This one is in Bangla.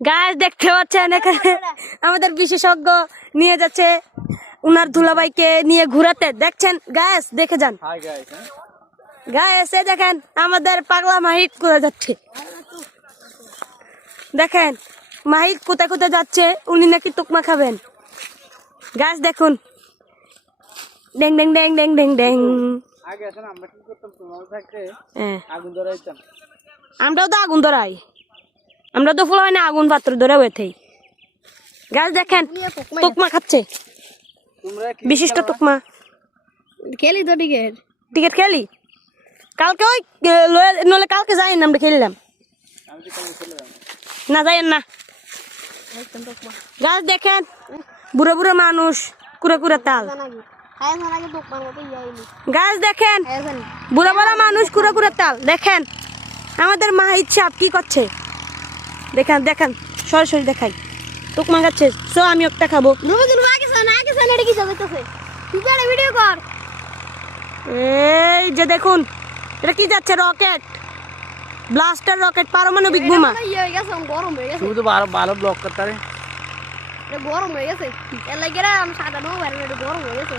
গাছ দেখতে পাচ্ছেন এখানে আমাদের বিশেষজ্ঞ নিয়ে যাচ্ছে উনার দুলাভাইকে নিয়ে ঘুরাতে। দেখছেন গাছ, দেখে যান গাছ। দেখেন আমাদের পাগলা মাহিক কোথায় যাচ্ছে, দেখেন মাহিক কোথায় কোথায় যাচ্ছে। উনি নাকি তুকমা খাবেন। গাছ দেখুন, ডেং ডেং ডেং ডেং ডেং ডেং। আমরাও তো আগুন ধরাই, আমরা তো ফুল হয় না আগুন পাত্র ধরে হয়ে। গাছ দেখেন তুকমা খাচ্ছে, বিশিষ্ট তুকমা। খেলি তো টিকিট টিকিট খেলি কালকে, ওই নলে কালকে যাই না, আমরা খেললাম না, যাইয়েন না। গাছ দেখেন বুড়ো বুড়ো মানুষ, কুড়ে কুড়ে তাল। গাছ দেখেন বুড়ো বুড়ো মানুষ, কুড়ে কুড়ে তাল। দেখেন আমাদের মা ইচ্ছা কি করছে, দেখেন দেখেন সরাসরি দেখাই। তুকমা খাচ্ছে, সো আমি একটা খাবো। এই যে দেখুন, এটা কি যাচ্ছে, রকেট, ব্লাস্টার রকেট, পারমাণবিক বোমা। গরম হয়ে গেছে, শুধু ভালো ব্লক করতে গরম হয়ে গেছে, এর লাগে গরম হয়ে গেছে।